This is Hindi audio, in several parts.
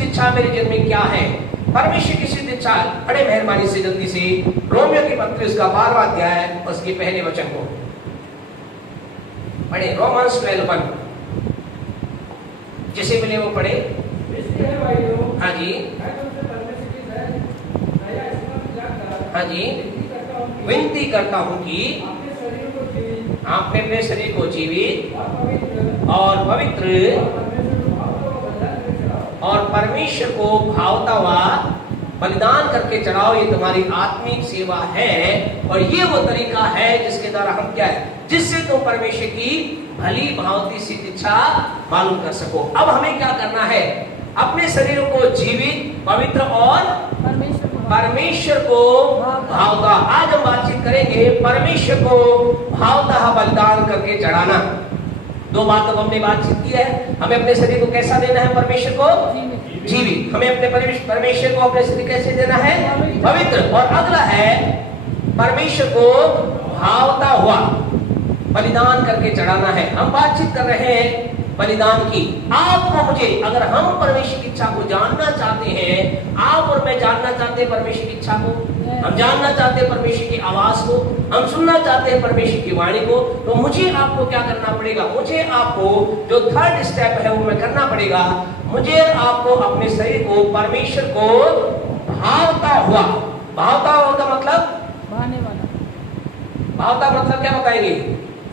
इच्छा मेरे जीवन में क्या है, परमेश्वर की सिद्ध इच्छा। बड़े मेहरबानी से जल्दी से रोमियो की पत्री उसका 12वां अध्याय उसके पहले वचन को पढ़े। रोमन्स 12:1 जिसे मिले वो पढ़े। हाँ जी, हाँ जी, विनती करता हूँ कि आपने अपने शरीर को जीवित और पवित्र और परमेश्वर को भावता हुआ बलिदान करके चढ़ाओ, ये तुम्हारी आत्मिक सेवा है। और ये वो तरीका है जिसके द्वारा हम क्या है, जिससे तुम परमेश्वर की भली भांति सिद्ध इच्छा मालूम कर सको। अब हमें क्या करना है, अपने शरीर को जीवित, पवित्र और परमेश्वर को भावता। आज हम बातचीत करेंगे परमेश्वर को भावता बलिदान करके चढ़ाना। दो बातों को हमने बातचीत की है। हमें अपने शरीर को कैसा देना है, परमेश्वर को जीवित। हमें अपने परमेश्वर को अपने शरीर कैसे देना है, पवित्र। और अगला है परमेश्वर को भावता हुआ बलिदान करके चढ़ाना है। हम बातचीत कर रहे हैं बलिदान की। आपको मुझे, अगर हम परमेश्वर की इच्छा को जानना चाहते हैं, आप और मैं जानना चाहते हैं परमेश्वर की इच्छा को, हम जानना चाहते हैं परमेश्वर की आवाज को, हम सुनना चाहते हैं परमेश्वर की वाणी को, तो मुझे आपको क्या करना पड़ेगा, मुझे आपको जो थर्ड स्टेप है वो मैं करना पड़ेगा। मुझे आपको अपने शरीर को परमेश्वर को भावता हुआ, भावता हुआ का मतलब भाने वाला, भावता मतलब क्या बताएंगे,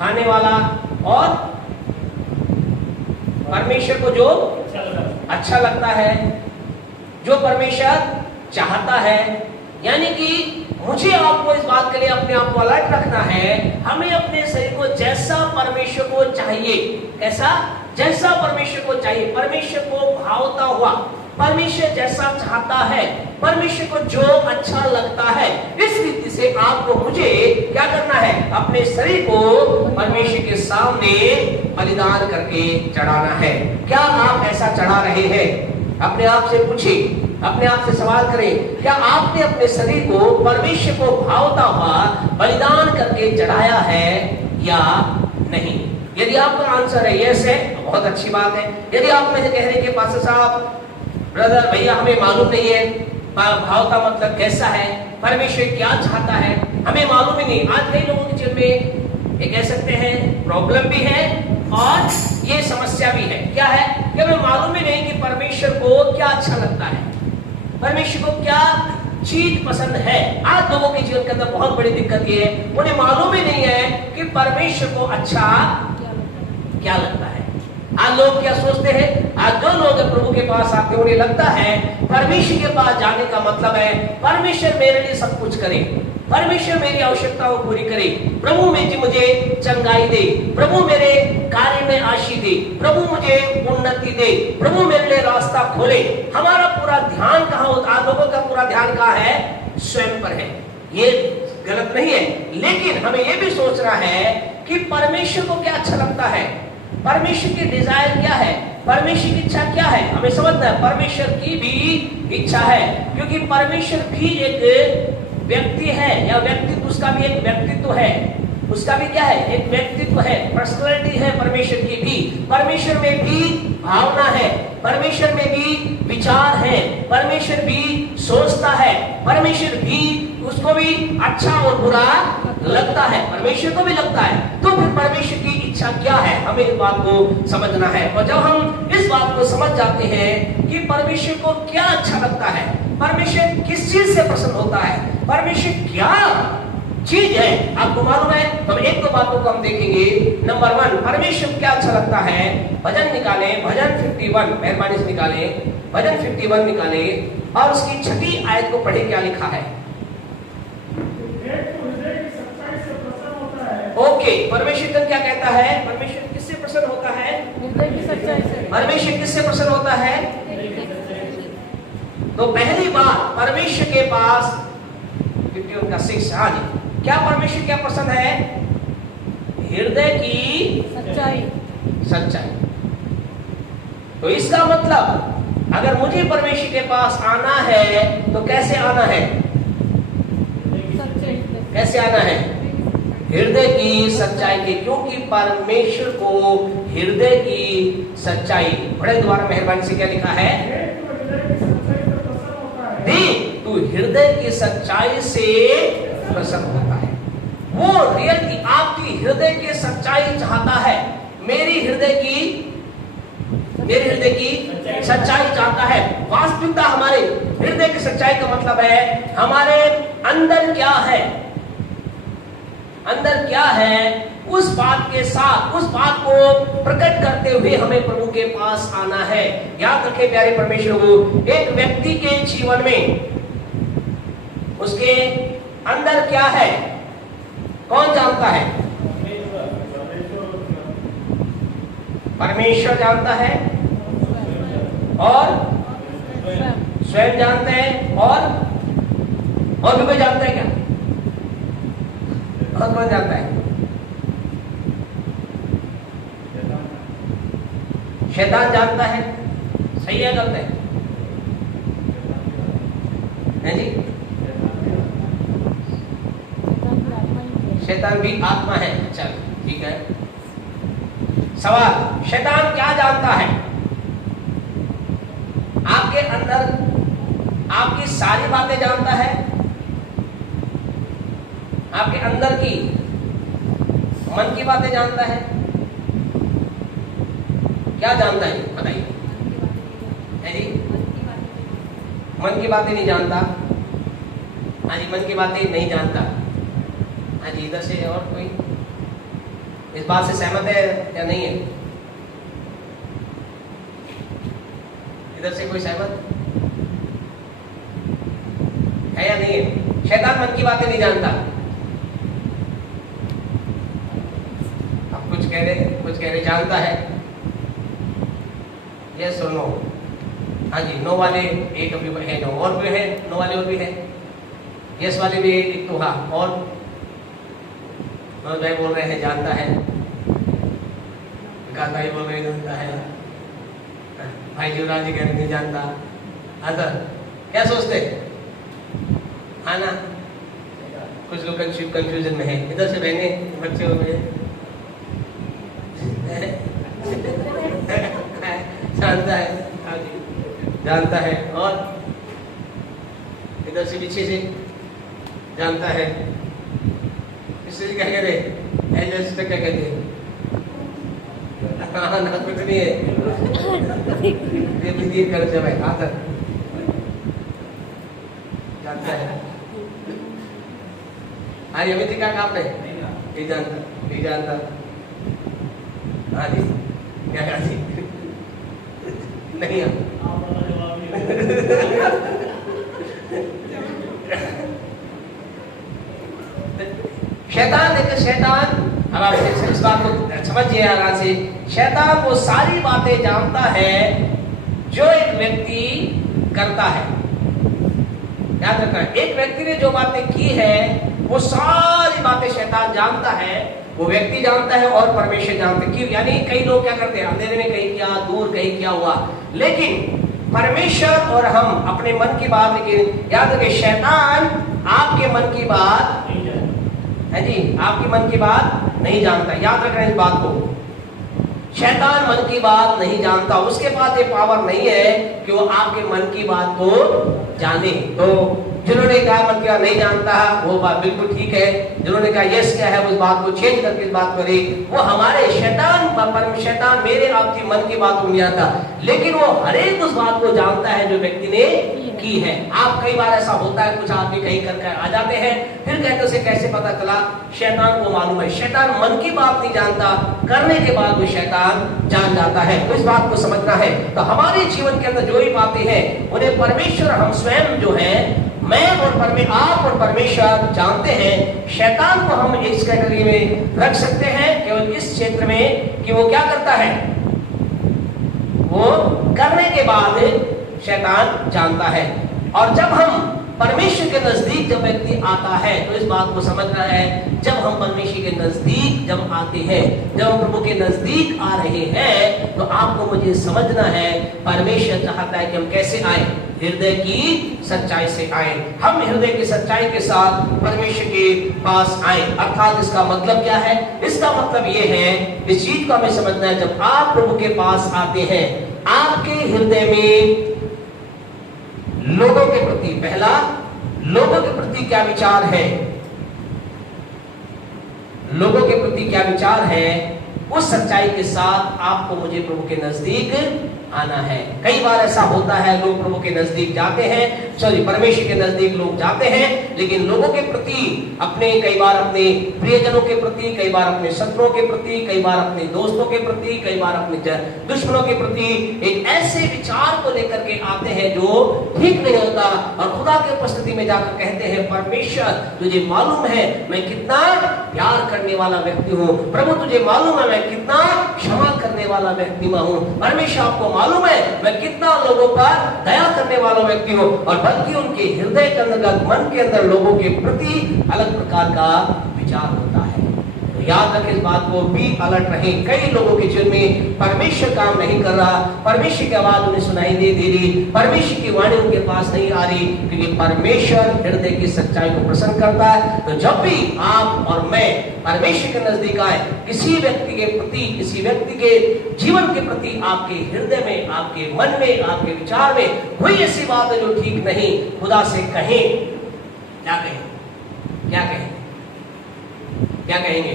भाने वाला, और परमेश्वर को जो अच्छा लगता है, जो परमेश्वर चाहता है। यानी कि मुझे आपको इस बात के लिए अपने आप को अलर्ट रखना है। हमें अपने शरीर को जैसा परमेश्वर को चाहिए, कैसा, जैसा परमेश्वर को चाहिए, परमेश्वर को भावता हुआ, परमेश्वर जैसा चाहता है, परमेश्वर को जो अच्छा लगता है, इस रीति से आपको मुझे क्या करना है, अपने शरीर को परमेश्वर के सामने बलिदान करके चढ़ाना है। क्या आप ऐसा चढ़ा रहे हैं? अपने आप से पूछिए, अपने आप से सवाल करें, क्या आपने अपने शरीर को परमेश्वर को भावता हुआ बलिदान करके चढ़ाया है या नहीं? यदि आपका आंसर है यस है, बहुत अच्छी बात है। यदि आप मुझे कह रहे कि पास्टर साहब, ब्रदर, भैया, हमें मालूम नहीं है भावता मतलब कैसा है, परमेश्वर क्या चाहता है, हमें मालूम ही नहीं। आज कई लोगों के जीवन में ये कह सकते हैं प्रॉब्लम भी है और ये समस्या भी है। क्या है कि हमें मालूम ही नहीं कि परमेश्वर को क्या अच्छा लगता है, परमेश्वर को क्या चीज पसंद है। आज लोगों के जीवन के अंदर बहुत बड़ी दिक्कत ये है, उन्हें मालूम ही नहीं है कि परमेश्वर को अच्छा क्या लगता है। आज लोग क्या सोचते हैं, आज जो लोग प्रभु के पास आते हैं उन्हें लगता है परमेश्वर के पास जाने का मतलब है परमेश्वर मेरे लिए सब कुछ करे, परमेश्वर मेरी आवश्यकताओं को पूरी करे, प्रभु मुझे चंगाई दे, प्रभु मेरे कार्य में आशीष दे, प्रभु मुझे उन्नति दे, प्रभु मेरे लिए रास्ता खोले। हमारा पूरा ध्यान कहाँ होता है, लोगों का पूरा ध्यान कहाँ है, स्वयं पर है। ये गलत नहीं है, लेकिन हमें यह भी सोचना है कि परमेश्वर को क्या अच्छा लगता है, परमेश्वर की डिजायर क्या है, परमेश्वर की इच्छा क्या है। हमें समझना है परमेश्वर की भी इच्छा है, क्योंकि परमेश्वर भी एक व्यक्ति है, या व्यक्तित्व, उसका भी एक व्यक्तित्व है, उसका भी क्या है, एक व्यक्तित्व है, पर्सनालिटी है परमेश्वर की भी। परमेश्वर में भी भावना है, परमेश्वर में भी विचार है, परमेश्वर भी सोचता है, परमेश्वर भी, उसको भी अच्छा और बुरा लगता है, परमेश्वर को भी लगता है। तो फिर परमेश्वर की इच्छा क्या है, हमें इस बात को समझना है। और जब हम इस बात को समझ जाते हैं कि परमेश्वर को क्या अच्छा लगता है, परमेश्वर किस चीज से प्रसन्न होता है, परमेश्वर क्या चीज है, आपको मालूम है, तो एक दो बातों को हम देखेंगे। नंबर 1, परमेश्वर क्या अच्छा लगता है। भजन निकाले, भजन 51, मेहरबानी से निकाले, भजन 51 निकाले और उसकी 6ठी आयत को पढ़े, क्या लिखा है। ओके, परमेश्वर क्या कहता है, परमेश्वर किससे प्रसन्न होता है, हृदय की सच्चाई से। परमेश्वर किससे प्रसन्न होता है, तो पहली बात परमेश्वर के पास 51 का 6, हाँ जी, क्या परमेश्वर क्या पसंद है, हृदय की सच्चाई, सच्चाई। तो इसका मतलब अगर मुझे परमेश्वर के पास आना है तो कैसे आना है, कैसे आना है, हृदय की सच्चाई के, क्योंकि परमेश्वर को हृदय की सच्चाई। बड़े द्वारा मेहरबानी से क्या लिखा है, हृदय की सच्चाई से प्रसन्न होता है। वो रियलिटी आपकी हृदय की सच्चाई चाहता है। मेरी हृदय की सच्चाई चाहता है। वास्तविकता हमारे हृदय की सच्चाई का मतलब है हमारे अंदर क्या है, अंदर क्या है, उस बात के साथ उस बात को प्रकट करते हुए हमें प्रभु के पास आना है। याद रखें प्यारे परमेश्वर को, एक व्यक्ति के जीवन में उसके अंदर क्या है कौन जानता है? परमेश्वर जानता है और स्वयं जानते हैं और भी कोई जानता है क्या? और कौन जानता है? शैतान जानता है। सही है गलत है? नहीं जी, शैतान भी आत्मा है। अच्छा ठीक है। सवाल, शैतान क्या जानता है? आपके अंदर आपकी सारी बातें जानता है, आपके अंदर की मन की बातें जानता है। क्या जानता है बताइए? है जी, मन की बातें नहीं जानता। हाँ जी, मन की बातें नहीं जानता। हाँ जी, इधर से और कोई इस बात से सहमत है या नहीं है? इधर से कोई सहमत है या नहीं है? शैतान मन की बातें नहीं जानता। अब कुछ कह रहे जानता है। यस और नो? हाँ जी, नो वाले एक अभी है, नो और भी है, नो वाले और भी है, यस वाले भी एक तो हाँ। और भाई बोल रहे हैं जानता है, भाई बोल रहे जानता है, भाई जीवराज जी कह रहे नहीं जानता। हाँ सर, क्या सोचते? हाँ ना, कुछ लोग कंफ्यूजन में है। इधर से बहने बच्चे हो गए जानता है। हाँ जी, जानता है। और इधर से पीछे से जानता है। इससे क्या कह रहे? क्या कहते हैं? हाँ ना, कुछ नहीं है। ये कर जब है हाँ सर, जानता है। हाँ ये अमित क्या काम है? नहीं जानता। हाँ जी, क्या कहा जी? नहीं शैतान, देखिए शैतान, अब आप इस बात को समझिए आराम से। शैतान वो सारी बातें जानता है जो एक व्यक्ति करता है। याद रखना, एक व्यक्ति ने जो बातें की है वो सारी बातें शैतान जानता है, वो व्यक्ति जानता है और परमेश्वर जानते हैं। यानी कई लोग क्या करते हैं, अंधेरे में कहीं किया, दूर कहीं किया हुआ, लेकिन परमेश्वर और हम अपने मन की बात, लेकिन याद रखिए शैतान आपके मन की बात है जी, आपकी मन की बात नहीं जानता। याद रखना इस बात को, शैतान मन की बात नहीं जानता। उसके पास ये पावर नहीं है कि वो आपके मन की बात को जाने। तो जिन्होंने कहा मन की बात नहीं जानता, वो बात बिल्कुल ठीक है। जिन्होंने कहा यस क्या है, उस बात को चेंज करके इस बात करे, वो हमारे शैतान मेरे आपकी मन की बात को नहीं जानता, लेकिन वो हर एक उस बात को जानता है जो व्यक्ति ने की है। आप कई बार ऐसा होता है, कुछ आदमी कहीं कर आ जाते हैं, फिर कहते उसे कैसे पता चला? शैतान को मालूम है। शैतान मन की बात नहीं जानता, करने के बाद वो शैतान जान जाता है। तो इस बात को समझना है। तो हमारे जीवन के अंदर जो भी बातें हैं उन्हें परमेश्वर, हम स्वयं जो है, मैं और आप और परमेश्वर जानते हैं। शैतान को हम इस कैटेगरी में रख सकते हैं केवल इस क्षेत्र में कि वो क्या करता है, वो करने के बाद शैतान जानता है। और जब हम परमेश्वर के नजदीक जब व्यक्ति आता है, तो इस बात को समझना है, जब हम परमेश्वर के नजदीक जब आते हैं, जब हम प्रभु के नजदीक आ रहे हैं, तो आपको मुझे समझना है परमेश्वर चाहता है कि हम कैसे आए, हृदय की सच्चाई से आए। हम हृदय की सच्चाई के साथ परमेश्वर के पास आए। अर्थात इसका मतलब क्या है? इसका मतलब ये है, इस चीज को हमें समझना है, जब आप प्रभु के पास आते हैं, आपके हृदय में लोगों के प्रति, पहला लोगों के प्रति क्या विचार है, लोगों के प्रति क्या विचार है, उस सच्चाई के साथ आपको मुझे प्रभु के नजदीक आना है। कई बार ऐसा होता है, लोग प्रभु के नजदीक जाते हैं, परमेश्वर के नजदीक लोग जाते हैं, लेकिन लोगों के प्रति, अपने कई बार अपने प्रियजनों के प्रति, कई बार अपने शत्रुओं के प्रति, कई बार अपने दोस्तों के प्रति, कई बार अपने दुश्मनों के प्रति एक ऐसे विचार को लेकर के आते हैं जो ठीक नहीं होता, और खुदा के उपस्थिति में जाकर कहते हैं, परमेश्वर तुझे मालूम है मैं कितना प्यार करने वाला व्यक्ति हूँ, प्रभु तुझे मालूम है मैं कितना क्षमा करने वाला व्यक्ति हूँ, परमेश्वर आपको मालूम है मैं कितना लोगों पर दया करने वाला व्यक्ति हूँ, और बल्कि उनके हृदय के अंदर, मन के अंदर लोगों के प्रति अलग प्रकार का विचार होता है। तो याद रखें इस बात को, भी अलर्ट रहें। कई लोगों के जीवन में परमेश्वर काम नहीं कर रहा, परमेश्वर की आवाज उन्हें सुनाई नहीं दे रही, परमेश्वर की वाणी उनके पास नहीं आ रही, क्योंकि परमेश्वर हृदय की सच्चाई को पसंद करता है। तो जब भी आप और मैं परमेश्वर के नजदीक आए, किसी व्यक्ति के प्रति, किसी व्यक्ति के जीवन के प्रति, आपके हृदय में, आपके मन में, आपके विचार में कोई ऐसी बात है जो ठीक नहीं, खुदा से कहें। क्या कहें, क्या कहें, क्या कहेंगे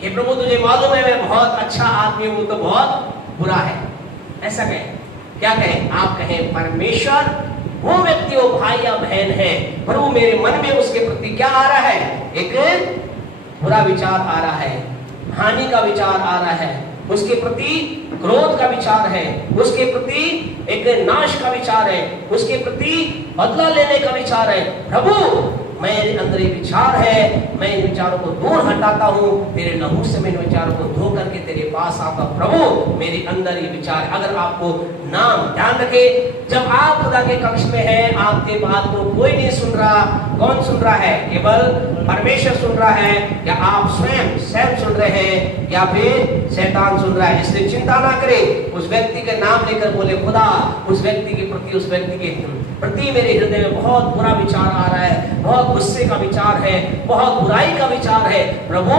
कि प्रभु तुझे मालूम है मैं बहुत अच्छा आदमी हूं, तो बहुत बुरा है, ऐसा कहें। क्या कहें, आप कहें परमेश्वर वो व्यक्ति, वो भाई या बहन है, प्रभु मेरे मन में उसके प्रति क्या आ रहा है, एक बुरा विचार आ रहा है, हानि का विचार आ रहा है, उसके प्रति क्रोध का विचार है, उसके प्रति एक नाश का विचार है, उसके प्रति बदला लेने का विचार है। प्रभु मेरे अंदर एक विचार है, मैं इन विचारों को दूर हटाता हूँ, तेरे लहू से मैं इन विचारों को धो करके तेरे पास आता। प्रभु मेरे अंदर ये विचार, अगर आपको नाम ध्यान रखे, जब आप खुदा के कक्ष में हैं, आपके बात को कोई नहीं सुन रहा, कौन सुन रहा है, केवल परमेश्वर सुन रहा है, या आप स्वयं सुन रहे हैं, या फिर शैतान सुन रहा है। इसलिए चिंता ना करें, उस व्यक्ति के नाम लेकर बोले, खुदा उस व्यक्ति के प्रति, उस व्यक्ति के प्रति मेरे हृदय में बहुत बुरा विचार आ रहा है, बहुत गुस्से का विचार है, बहुत बुराई का विचार है, प्रभु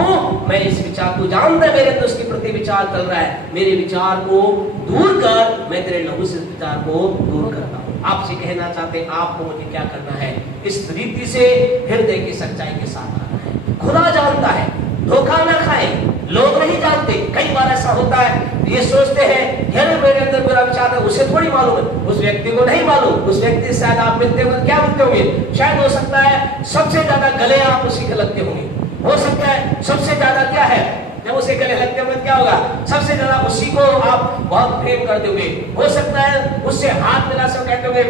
मैं इस विचार को जानता है, मेरे अंदर उसके प्रति विचार चल रहा है, मेरे विचार को दूर कर, मैं तेरे लहू से विचार को दूर करता हूँ। आपसे कहना चाहते हैं, आपको मुझे क्या करना है, इस रीति से हृदय की सच्चाई के साथ आना है। खुदा जानता है, धोखा ना खाए, लोग नहीं जानते। कई बार ऐसा होता है, ये सोचते हैं यार मेरे अंदर बुरा विचार है, उसे थोड़ी मालूम है, उस व्यक्ति को नहीं मालूम, उस व्यक्ति से शायद आप मिलते होंगे, क्या मिलते होंगे, शायद हो सकता है सबसे ज्यादा गले आप उसी के लगते होंगे, हो सकता है सबसे ज्यादा क्या है, जब उसे गले लगते होंगे क्या होगा, सबसे ज्यादा उसी को आप बहुत प्रेम कर दोगे, हो सकता है उससे हाथ मिला सब कहते होंगे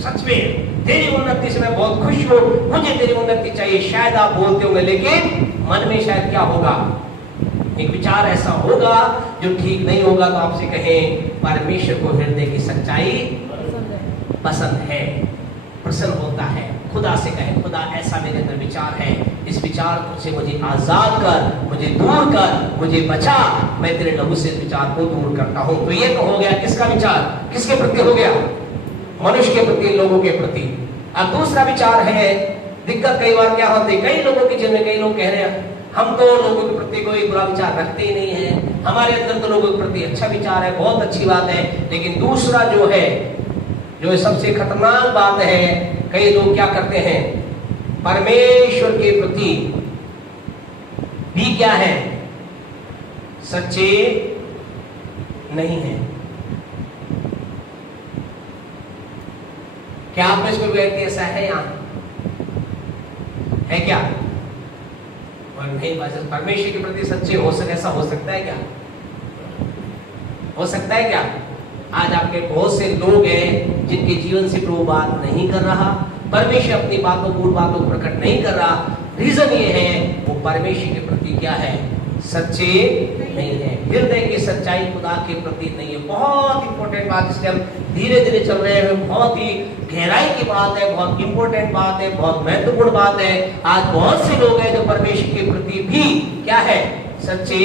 सच में तेरी उन्नति से मैं बहुत खुश हूँ, मुझे तेरी उन्नति चाहिए, शायद आप बोलते होंगे, लेकिन मन में शायद क्या होगा, एक विचार ऐसा होगा जो ठीक नहीं होगा। तो आपसे कहें, परमेश्वर को हृदय की सच्चाई पसंद है, प्रसन्न होता है। खुदा से कहें, खुदा ऐसा मेरे अंदर विचार है, इस विचार से मुझे आजाद कर, मुझे दूर कर, मुझे बचा, मैं तेरे लहू से इस विचार को दूर करता हूं। तो ये तो हो गया किसका विचार, किसके प्रति हो गया, मनुष्य के प्रति, लोगों के प्रति। अब दूसरा विचार है, दिक्कत कई बार क्या होती है, कई लोगों के जिनमें कई लोग कह रहे हैं हम तो लोगों के प्रति कोई बुरा विचार रखते ही नहीं है, हमारे अंदर तो लोगों के प्रति अच्छा विचार है, बहुत अच्छी बात है। लेकिन दूसरा जो है, जो सबसे खतरनाक बात है, कई लोग क्या करते हैं, परमेश्वर के प्रति भी क्या है, सच्चे नहीं है। क्या आप में कोई व्यक्ति ऐसा है, यहाँ है क्या, और नहीं परमेश्वर के प्रति सच्चे हो सके, ऐसा हो सकता है क्या, हो सकता है क्या? आज आपके बहुत से लोग हैं जिनके जीवन से प्रभु बात नहीं कर रहा, परमेश्वर अपनी बातों, मूल बातों को प्रकट नहीं कर रहा। रीजन ये है, वो परमेश्वर के प्रति क्या है, सच्चे नहीं है, हृदय की सच्चाई खुदा के प्रति नहीं है। बहुत इंपॉर्टेंट बात, इसलिए हम धीरे धीरे चल रहे हैं, बहुत ही गहराई की बात है, बहुत इंपॉर्टेंट बात है, बहुत महत्वपूर्ण बात है। आज बहुत से लोग हैं जो परमेश्वर के प्रति भी क्या है, सच्चे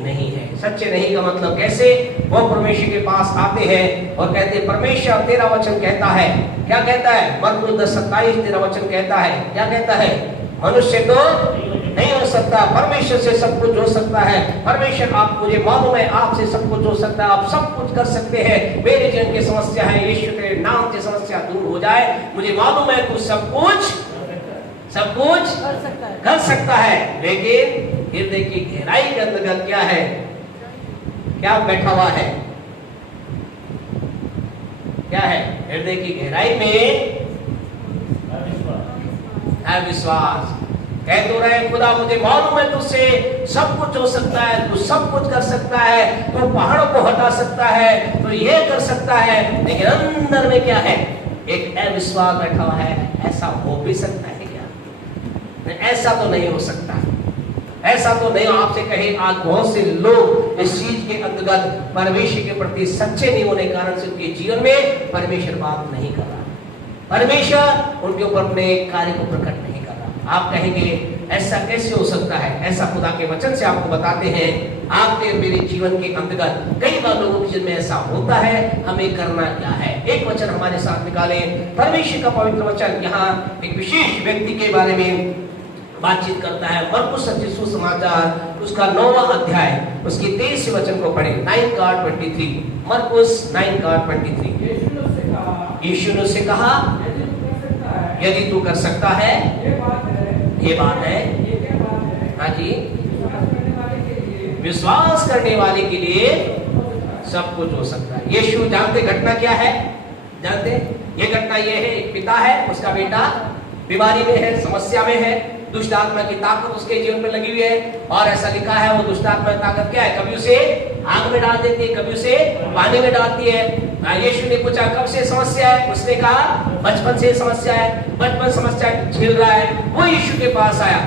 नहीं है। सच्चे नहीं का मतलब कैसे, वो परमेश्वर के पास आते हैं और कहते हैं परमेश्वर तेरा वचन कहता है, क्या कहता है, मरकुस 10:27 तेरा वचन कहता है, क्या कहता है, मनुष्य तो नहीं हो सकता सकता है, परमेश्वर से सब कुछ हो सकता है। परमेश्वर आप, मुझे मालूम है आपसे सब कुछ हो सकता है, आप सब कुछ कर सकते हैं। मेरे जीवन की समस्या है, यीशु तेरे नाम से समस्या दूर हो जाए। मुझे मालूम है तू सब कुछ कर सकता है। लेकिन हृदय की गहराई के अंतर्गत क्या है, क्या बैठा हुआ है, क्या है? हृदय की गहराई में अविश्वास। कह तो रहे खुदा मुझे मालूम है तुझसे सब कुछ हो सकता है, तू सब कुछ कर सकता है, तू पहाड़ों को हटा सकता है, तो ये कर सकता है। लेकिन अंदर में क्या है? एक अविश्वास बैठा हुआ है। ऐसा हो भी सकता है क्या? ऐसा तो नहीं हो सकता, ऐसा तो नहीं। आपसे कहे आज बहुत से लोग इस चीज के अंतर्गत परमेश्वर के प्रति सच्चे नहीं होने के कारण से उनके जीवन में परमेश्वर बात नहीं कर रहा, परमेश्वर उनके ऊपर अपने कार्य को प्रकट नहीं कर रहा। आप कहेंगे ऐसा कैसे हो सकता है? ऐसा खुदा के वचन से आपको बताते हैं। आपके मेरे जीवन के अंतर्गत कई बार लोगों के जीवन में ऐसा होता है। हमें करना क्या है? एक वचन हमारे साथ निकालें। परमेश्वर का पवित्र वचन यहाँ एक विशेष व्यक्ति के बारे में बातचीत करता है। मरकुस रचित सुसमाचार उसका 9वां अध्याय उसकी 23 वचन को पढ़े। 9:23 मरकुस 9:23। यीशु ने उससे कहा यदि तू कर सकता है, ये बात है, हाँ जी, विश्वास करने वाले के लिए सब कुछ हो सकता है। यीशु जानते घटना क्या है? जानते ये घटना ये है, एक पिता है, उसका बेटा बीमारी में है, समस्या में है, दुष्ट आत्मा की ताकत उसके जीवन में लगी हुई है। और ऐसा लिखा है वो दुष्ट आत्मा की ताकत क्या है? कभी उसे आग में डाल देती है, कभी उसे पानी में डालती है। यीशु ने पूछा कब से समस्या है? उसने कहा बचपन से समस्या है, बचपन समस्या झेल रहा है। वो यीशु के पास आया।